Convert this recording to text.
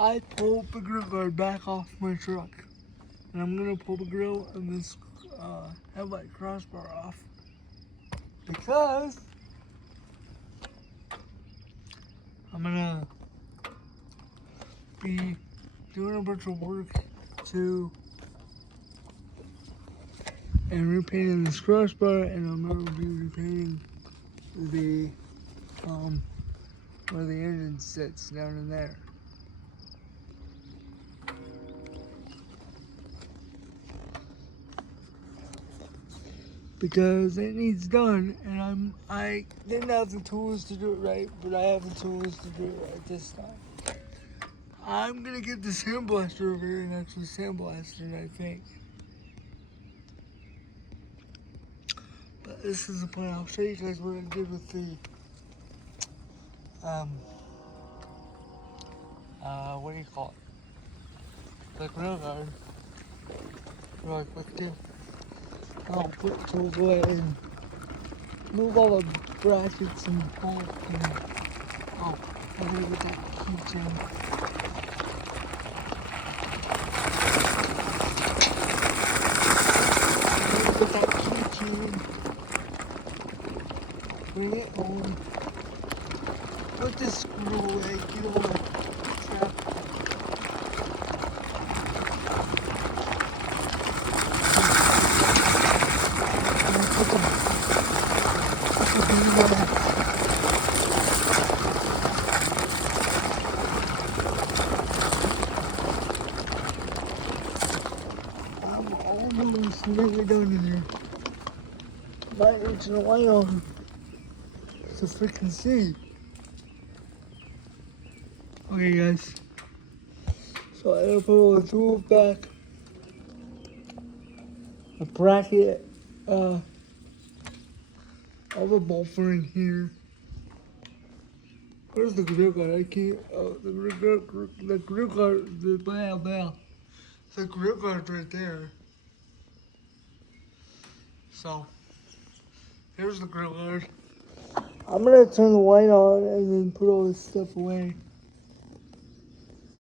I pulled the grill guard back off my truck. And I'm gonna pull the grill and this headlight crossbar off. Because I'm gonna be doing a bunch of work to and repainting this crossbar, and I'm gonna be repainting the where the engine sits down in there. Because it needs done, and I didn't have the tools to do it right, but I have the tools to do it right this time. I'm gonna get the sandblaster over here and actually sandblast it, I think. But this is the plan. I'll show you guys what I did with the what do you call it? The grill guard. Really quick too. I'll put tools away and move all the brackets and bolts and oh, I gotta get that keychain. Get that keychain. Bring it home. Put this screw away. Get all the crap. I'm almost nearly done in here. Might need to light on to freaking see. Okay, guys. So I gotta put all the tools back. A bracket, all the bolts are in here. Where's the grill guard? I can't. Oh, the grill guard, the bell. The grill guard's right there. So, here's the grill guard. I'm gonna turn the light on and then put all this stuff away.